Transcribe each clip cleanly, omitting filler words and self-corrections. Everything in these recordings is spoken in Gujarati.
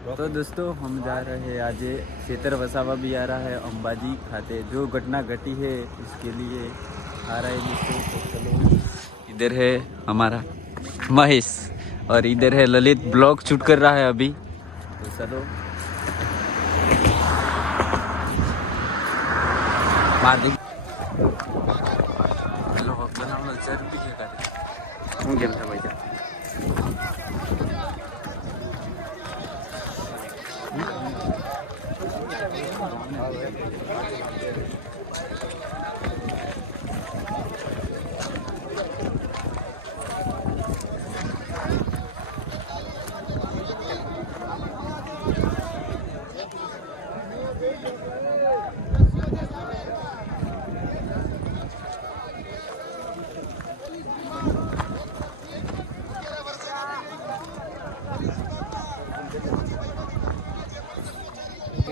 तो दोस्तों हम जा रहे हैं आज क्षेत्र वसावा भी आ रहा है अंबाजी खाते जो घटना घटी है उसके लिए आ रहा है दोस्तों। तो चलो इधर है हमारा महेश और इधर है ललित ब्लॉग शूट कर रहा है अभी। तो चलो मार दी हेलो बनाना जरूरी है कर હું કેમ છે ભાઈ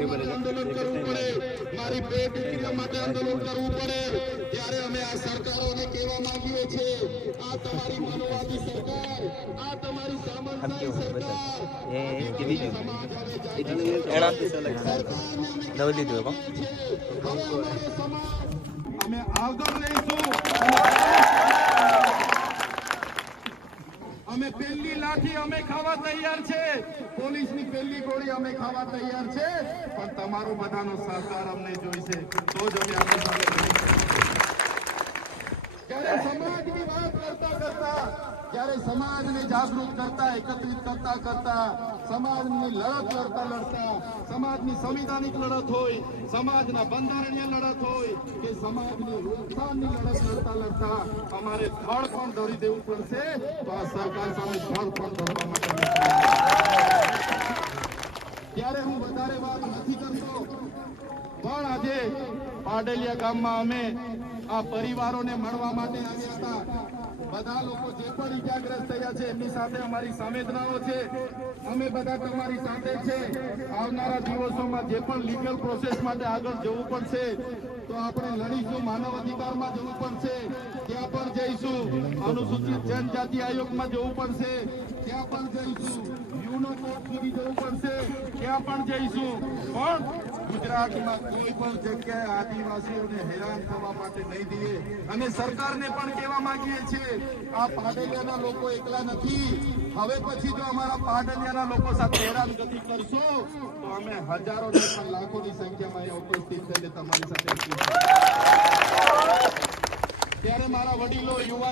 આંદોલન કરવું પડે, મારી બે દીકરીઓ માટે આંદોલન કરવું પડે ત્યારે અમે આ સરકારોને કહેવા માંગીએ છીએ આ તમારી માનવવાદી સરકાર, આ તમારી સામંતશાહી સરકાર અમે આગળ રહીશું। અમે પહેલી લાઠી અમે ખાવા તૈયાર છે, પોલીસની પહેલી ગોળી અમે ખાવા તૈયાર છે, પણ તમારો બધાનો સહકાર અમને જોઈશે તો જ અમે આગળ વધીશું। જ્યારે સમાજની વાત કરતા કરતા, જ્યારે સમાજને જાગૃત કરતા, એકત્રિત કરતા કરતા, સમાજની લડત લડતા લડતા, સમાજની સંવિધાનિક લડત હોય, સમાજના બંધારણીય લડત હોય કે સમાજની રોકથામની લડત લડતા લડતા અમારે થળ પણ ધરી દેવું પડશે તો આ સરકાર સામે થળ પણ ધરવા માટે ત્યારે હું વધારે વાત નથી કરતો, પણ આજે પાડલિયા ગામમાં અમે આ પરિવારોને મળવા માટે આવ્યા હતા। બધા લોકો જે પણ ઇજાગ્રસ્ત થયા છે એમની સાથે અમારી સંવેદનાઓ છે, અમે બધા તમારી સાથે છે। આવનારા દિવસોમાં જે પણ લીગલ પ્રોસેસ માટે આગળ જવું પડશે તો આપણે લડીશું, માનવ અધિકારમાં જવું પડશે ત્યાં પણ જઈશું, અનુસૂચિત જનજાતિ આયોગમાં જવું પડશે ત્યાં પણ જઈશું, યુનો કોર્ટ સુધી જવું પડશે ત્યાં પણ જઈશું, પણ ગુજરાતમાં કોઈ પણ જગ્યાએ આદિવાસીઓને હેરાન થવા માટે નહીં દઈએ। અને સરકારને પણ કહેવા માંગીએ છીએ આ પાડલિયાના લોકો એકલા નથી, હવે પછી જો અમારા પાડલિયાના લોકો સાથે હેરાનગતિ કરશો તો અમે હજારો ને પણ લાખોની સંખ્યામાં અહીંયા ઉપસ્થિત થઈને તમારી સાથે ત્યારે મારા વડીલો યુવા